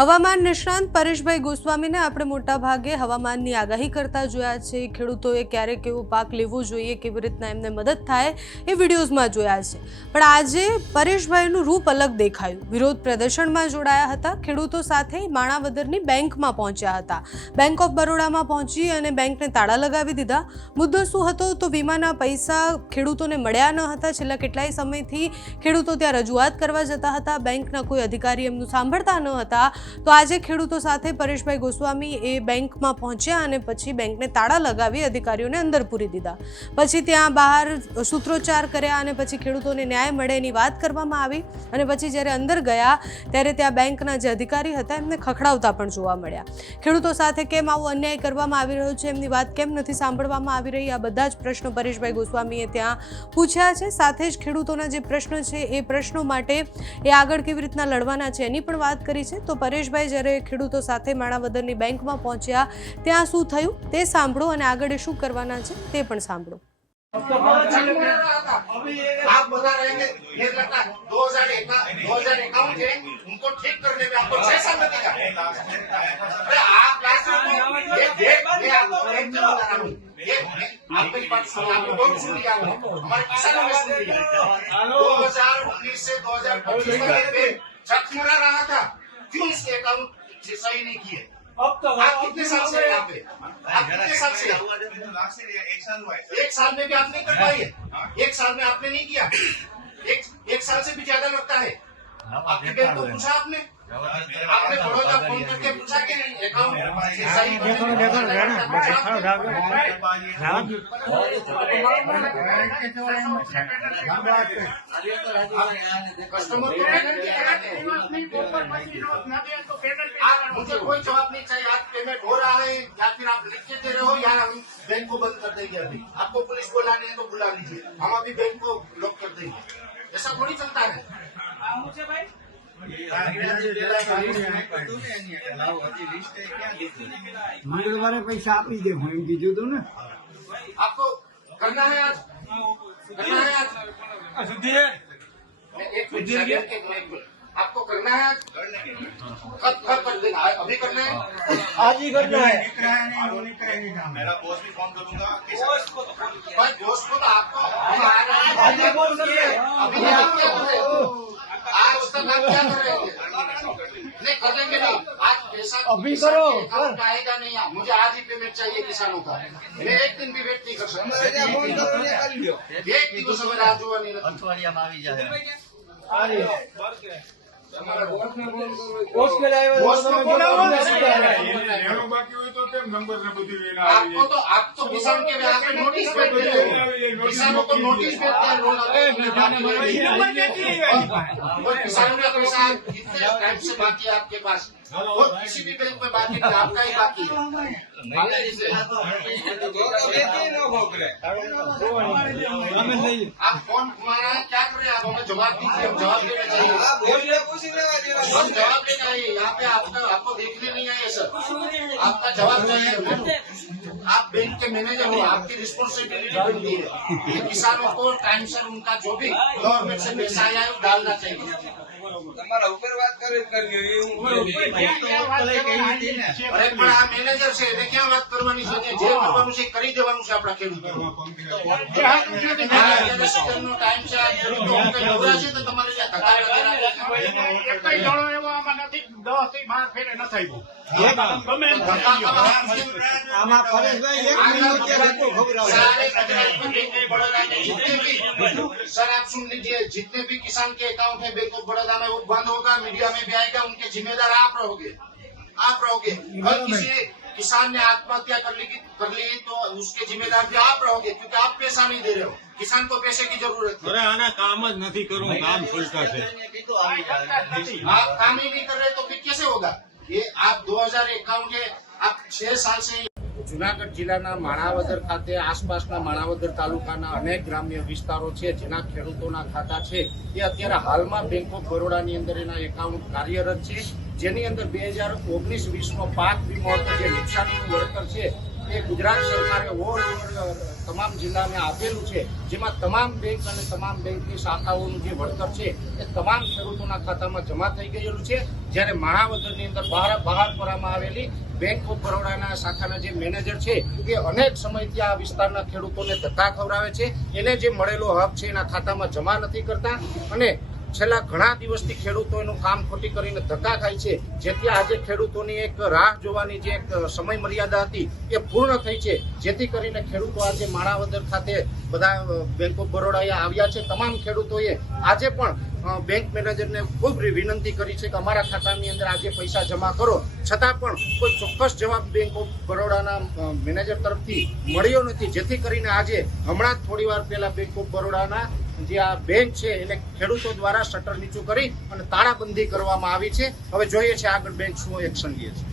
હવામાન નિષ્ણાંત પરેશભાઈ ગોસ્વામીને આપણે મોટા ભાગે હવામાનની આગાહી કરતા જોયા છે. ખેડૂતોએ ક્યારે કેવો પાક લેવો જોઈએ કેવી રીતના એમને મદદ થાય એ વિડીયોઝમાં જોયા છે. પણ આજે પરેશભાઈનું રૂપ અલગ દેખાયું. વિરોધ પ્રદર્શનમાં જોડાયા હતા. ખેડૂતો સાથે માણાવદરની બેંકમાં પહોંચ્યા હતા. બેંક ઓફ બરોડામાં પહોંચી અને બેંકને તાળા લગાવી દીધા. મુદ્દો શું હતો તો વીમાના પૈસા ખેડૂતોને મળ્યા ન હતા. છેલ્લા કેટલાય સમયથી ખેડૂતો ત્યાં રજૂઆત કરવા જતા હતા. બેંકના કોઈ અધિકારી એમનું સાંભળતા ન હતા. તો આજે ખેડૂતો સાથે પરેશભાઈ ગોસ્વામી એ બેંકમાં પહોંચ્યા અને પછી બેંકને તાળા લગાવી અધિકારીઓને અંદર પૂરી દીધા. પછી ત્યાં બહાર સૂત્રોચ્ચાર કર્યા અને પછી ખેડૂતોને ન્યાય મળે એની વાત કરવામાં આવી અને પછી જ્યારે અંદર ગયા ત્યારે ત્યાં બેંકના જે અધિકારી હતા એમને ખખડાવતા પણ જોવા મળ્યા. ખેડૂતો સાથે કેમ આવો અન્યાય કરવામાં આવી રહ્યો છે એમની વાત કેમ નથી સાંભળવામાં આવી રહી? આ બધા જ પ્રશ્નો પરેશભાઈ ગોસ્વામીએ ત્યાં પૂછ્યા છે. સાથે જ ખેડૂતોના જે પ્રશ્નો છે એ પ્રશ્નો માટે એ આગળ કેવી રીતના લડવાના છે એની પણ વાત કરી છે. તો પરેશભાઈ જ્યારે ખેડૂતો સાથે માણાવદરની બેંકમાં પહોંચ્યા ત્યાં શું થયું તે સાંભળો અને આગળ એ શું કરવાના છે તે પણ સાંભળો आप बता रहे हैं कि ये लगता दो हजार दो हजार इक्यावन के उनको ठीक करने में आपको छह साल लगेगा अरे आप लास्ट में ये देख मैं आपको एक चीज बता रहा हूँ ये आप मेरी बात सुनिए आपको बहुत सुन लिया हूँ हमारे किसानों ने सुन लिया दो हजार उन्नीस से दो हजार पच्चीस में झकमरा रहा था क्यों इसके अकाउंट सही नहीं किए। अब तो आप कितने साल से यहाँ पे? आप कितने साल से एक साल हुआ है एक साल में भी आपने कर पाई है एक साल में आपने नहीं किया। एक एक साल से भी ज़्यादा लगता है। आपके बैंक को पूछा आपने? आपने बड़ौदा फोन करके पूछा कि अकाउंट सही करने में कस्टमर को पेमेंट आप मुझे कोई जवाब नहीं चाहिए आप पेमेंट हो रहा है या फिर आप लिख के दे रहे हो या हम बैंक को बंद कर देंगे अभी आपको पुलिस बुलानी है तो बुला लीजिए हम अभी बैंक को ब्लॉक कर देंगे ऐसा थोड़ी चलता है મંગળવારે પૈસા આપી દે હું એમ કીધું હતું ને आपको करना है आज करना है आज एक मिनट सर, एक मिनट, एक मिनट। आपको करना है आज कब कब कर देना है? अभी करना है आज ही करना है मेरा बॉस भी फोन करूंगा कि भाई दोस्त को तो आपको हम आ रहे हैं आज ही फोन करिए अभी आप तो नाम क्या कर रहे थे नहीं करेंगे नहीं आज पैसा अभी करो आएगा नहीं आप मुझे आज ही पेमेंट चाहिए किसानों का मैं एक दिन भी वेट नहीं कर सकता एक दिन समय राजू अठवाडिया में आ जाए आपके पास और किसी भी बैंक में बाकी आपका ही बाकी है आप कौन घुमा रहा है क्या कर रहे हैं आप हमें जवाब दीजिए हम जवाब देना चाहिए हम जवाब देना चाहिए यहाँ पे आपका आपको देखने नहीं आए सर आपका जवाब चाहिए हमें आप बैंक के मैनेजर हो आपकी रिस्पॉन्सिबिलिटी बनती है कि किसानों को टाइम से उनका जो भी गवर्नमेंट से पैसा आया है वो डालना चाहिए તમારા ઉપર વાત કરે કરવી હોય એવું અરે પણ આ મેનેજર છે એને ક્યાં વાત કરવાની છે જે કરવાનું છે એ કરી દેવાનું છે આપણા ખેડૂતો નો ટાઈમ છે આ ખેડૂતો કંઈ નવરા છે તો તમારે જ્યાં ધક્કા વગેરે એક કઈ દડો એવો આમાં નથી દસ થી બાર ફેરે ન થયું ગમે એમ થઈ ધક્કા ગયું. ખાવા મુશ્કેલ આમાં પરેશભાઈ એક મિનિટ ત્યાં ધક્કો ખવડાવે. सारे गुजरात में बैंक ऑफ बड़ौदा के जितने भी सर आप सुन लीजिए जितने भी किसान के अकाउंट है बैंक ऑफ बड़ौदा में बंद होगा मीडिया में भी आएगा उनके जिम्मेदार आप रहोगे। आप रहोगे। अगर किसी किसान ने आत्महत्या कर ली कर ली तो उसके जिम्मेदार भी आप रहोगे क्योंकि आप पैसा नहीं दे रहे हो। किसान को पैसे की ज़रूरत है अरे आना काम नहीं करो काम फुलका से आप काम ही नहीं कर रहे तो फिर कैसे होगा? ये आप दो हज़ार के आप छह साल से જુનાગઢ જિલ્લાના માણાવદર ખાતે આસપાસના માણાવદર તાલુકાના અનેક ગ્રામ્ય વિસ્તારો છે, જેના ખેડૂતોના ખાતા છે. એ અત્યારે હાલમાં બેંક ઓફ બરોડાની અંદર એના એકાઉન્ટ કાર્યરત છે. જેની અંદર બે હજાર ઓગણીસ વીસનો પાક વીમો જે નુકસાનીનું વળતર છે ગુજરાત સરકારે ઓલ ઓવર તમામ જિલ્લાને આપેલું છે, જેમાં તમામ બેંક અને તમામ બેંકની શાખાઓનું જે વળતર છે, એ તમામ ખેડૂતોના ખાતામાં જમા થઈ ગયેલું છે. જ્યારે મહાવદરની અંદર બહાર બહાર કરવામાં આવેલી બેંક ઓફ બરોડાના શાખાના જે મેનેજર છે, એ અનેક સમયથી આ વિસ્તારના ખેડૂતોને ધક્કા ખવડાવે છે. એને જે મળેલો હક છે, એના ખાતામાં જમા નથી કરતા. અને છેલ્લા ઘણા દિવસથી ખેડૂતો એનું કામ ખોટી કરીને ધક્કા ખાય છે. જેથી આજે ખેડૂતોની એક રાહ જોવાની જે એક સમય મર્યાદા હતી એ પૂર્ણ થઈ છે. જેથી કરીને ખેડૂતો આજે માણાવદર ખાતે બધા બેંક ઓફ બરોડા આવ્યા છે. તમામ ખેડૂતોએ આજે પણ બેંક મેનેજરને ખૂબ વિનંતી કરી છે કે અમારા ખાતાની અંદર આજે પૈસા જમા કરો. છતાં પણ કોઈ ચોક્કસ જવાબ બેંક ઓફ બરોડાના મેનેજર તરફથી મળ્યો નથી. જેથી કરીને આજે હમણાં જ થોડી વાર પહેલા બેંક ઓફ બરોડાના જે આ બેંક છે એને ખેડૂતો દ્વારા શટર નીચું કરી અને તાળાબંધી કરવામાં આવી છે. હવે જોઈએ છે આગળ બેંક શું એક્શન લે છે.